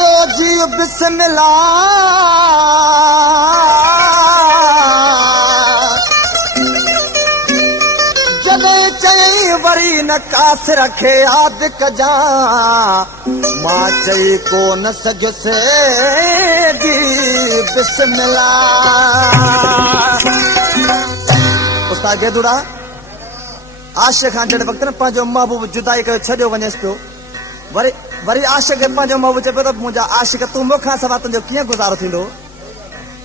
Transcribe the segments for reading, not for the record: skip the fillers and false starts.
चयो जी बिस्मिल्लाह जॾहिं चई वरी न कास रखे यादि कजां मां चई कोन सघियुसि जी बिस्मिल्लाह। उस्ताद गेदुड़ा आशिक़ खां जॾहिं वक़्तु न पंहिंजो महबूब जुदाई करे छॾियो वञेसि पियो वरी आशिक़ पंहिंजो महबूब चए पियो त मुंहिंजा आशिक़ तूं मूंखां सवाइ तुंहिंजो कीअं गुज़ारो थींदो।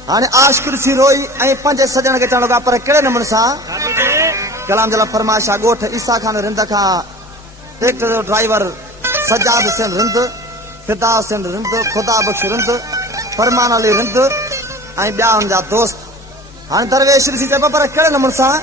हाणे आशिक़ ॾिसी रोई ऐं पंहिंजे सजण खे चवण लॻा पर कहिड़े नमूने सां। कलाम जला फरमाइश आहे ॻोठ ईसा खान रिंद खां ट्रैक्टर जो ड्राइवर सजाद हुसैन रिंद फिदा हुसैन रिंद ख़ुदा बख़्श रिंद फरमान अली रिंद ऐं ॿिया हुनजा दोस्त। हाणे दरवेश ॾिसी चइबो पर कहिड़े नमूने सां।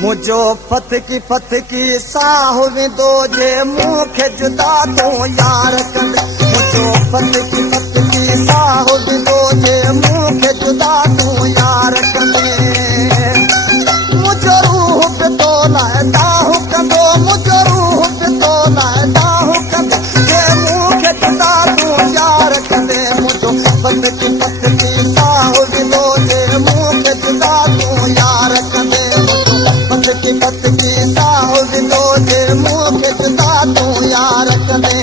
मुंहिंजो फतकी साहु वेंदो जे मूंखे जुदा तूं यार कंदे मुंहिंजो फतकी साहु वेंदो जे मूंखे जुदा तूं यार कंदे मुंहिंजो रूह पितो लाइ दाहु कंदो मुंहिंजो रूह पितो लाइ दाहु कंदो जे मूंखे जुदा तूं यार कंदे मुंहिंजो फतकी साहु वेंदो जे मूंखे जुदा तूं यार कंदे फतकी साहु वेंदो जे मूंखे जुदा तूं यार कंदे।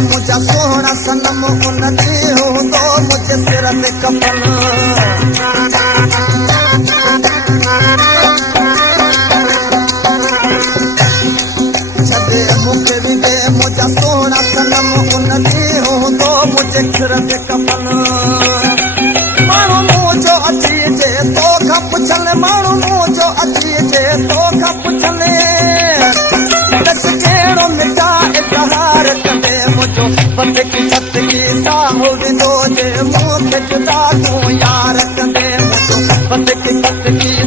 मुंहिंजा सोहणा सनम उन ॾींहुं हूंदो मुंहिंजे सिर ते कफन छॾे मूंखे विझे मुंहिंजा सोहणा सनम उन ॾींहुं हूंदो मुंहिंजे सिर ते कफन माण्हू मूं जो अची जे तोखां पुछनि माण्हू मूं जो अची जे तोखां पुछनि कहिड़ो मिटा इज़हार कंदे मुंहिंजो फतकी साहु वेंदो जे मूंखे जुदा तूं यार कंदे मुंहिंजो फतकी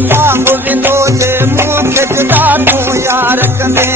साहु वेंदो जे मूंखे जुदा तूं यार कंदे।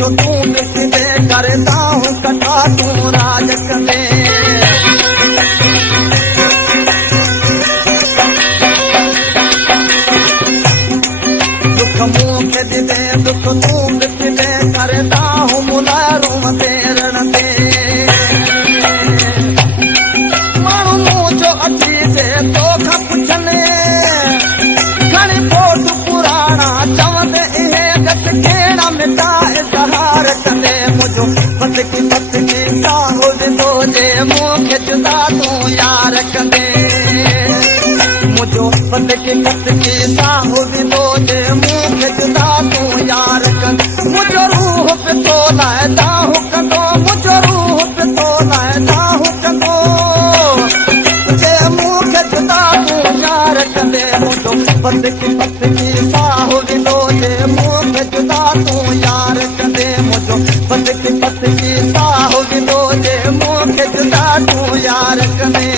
तूं मिठे करंदा हूं कथा तूं राज कंदे दुख मूंखे ॾिबे दुख तूं मिठे करंदा हूं मुलारूम ते रण ते माण्हू मूं जो अची जे तोखां पुछनि खणी फोट पुराणा चवंदे इहे घट कहिड़ा मिटा इज़हार कंदे मुंहिंजो फतकी साहु वेंदो जे मूंखे जुदा तूं यार कंदे मुंहिंजो फतकी साहु वेंदो जे मूंखे जुदा तूं यार कंदे मुंहिंजो रूह पितो लाइ दाहु कंदो मुंहिंजो रूह पितो लाइ दाहु कंदो जे मूंखे जुदा तूं यार कंदे मुंहिंजो फतकी साहु वेंदो जे मूंखे जुदा तूं यार कंदे मुंहिंजो फतकी साहु वेंदो जे मूंखे जुदा तूं यार कंदे।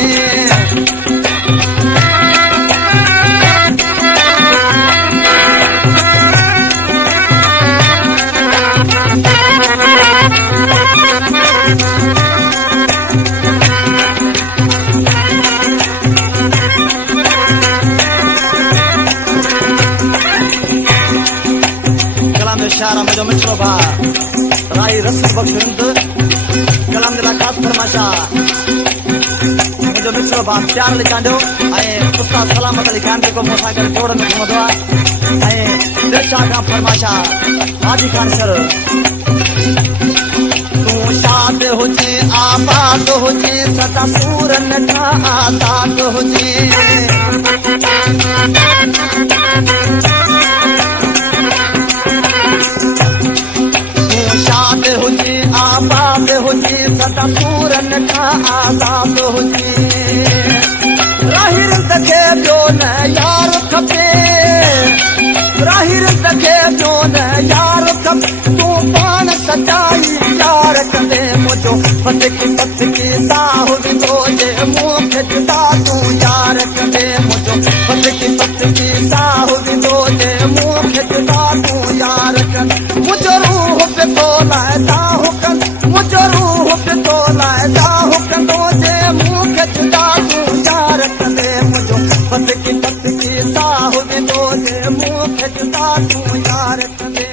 शारा मुंहिंजो मिठो भाउ राई रसूल बख़्श रिंद कलाम दिला ख़ासि फरमाइशा मुंहिंजो मिठो भाउ प्यार लिखांजो ऐं उस्ताद सलामत अली ख़ान जेको मूंसां गॾु जोड़ में घुमंदो आहे ऐं दिलशाह खां फरमाइशा हाजी खान सर तूं शाद हुजे आबाद हुजे सदा सूरन खां आज़ाद हुजे शाद हुजे दादा सूरन खां आज़ाद हुजे राही रिंद खे ॿियो न यार खपे राही रिंद खे ॿियो न यार खपे तूं पाण सचाई यार कंदे मुंहिंजो पतकी साहु विधो जे मूंखे जुदा तूं यार कंदे मुंहिंजो पतकी साहु विधो जे मूंखे जुदा तूं यार कंदे मुंहिंजो रूह पितो लाइ दाहु कंदो मुंहिंजो रूह पितो लाइ दाहु कंदो जे मूंखे जुदा तूं यार कंदे मुंहिंजो पतकी साहु विधो जे मूंखे जुदा तूं यार कंदे